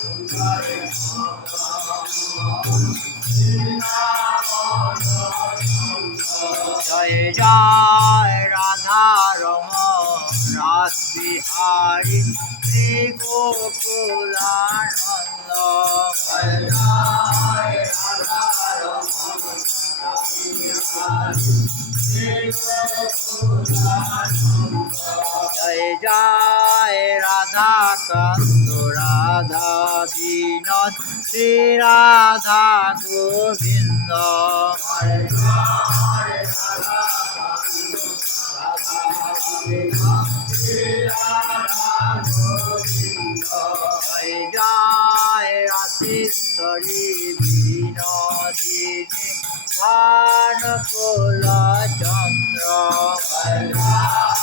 Joy Joy Radha Raman Ras Bihari Shri Gokulananda. Joy Joy Radha Raman Ras Bihari Shri Gokulananda. Joy Joy Radha Kanta Radha Binod Shri Radha Govinda. Joy Joy Radha Kanta Radha Binod Shri Radha Govinda. Joy Joy Raseshwari Binodini ভানুকুল Chandra. Joy Joy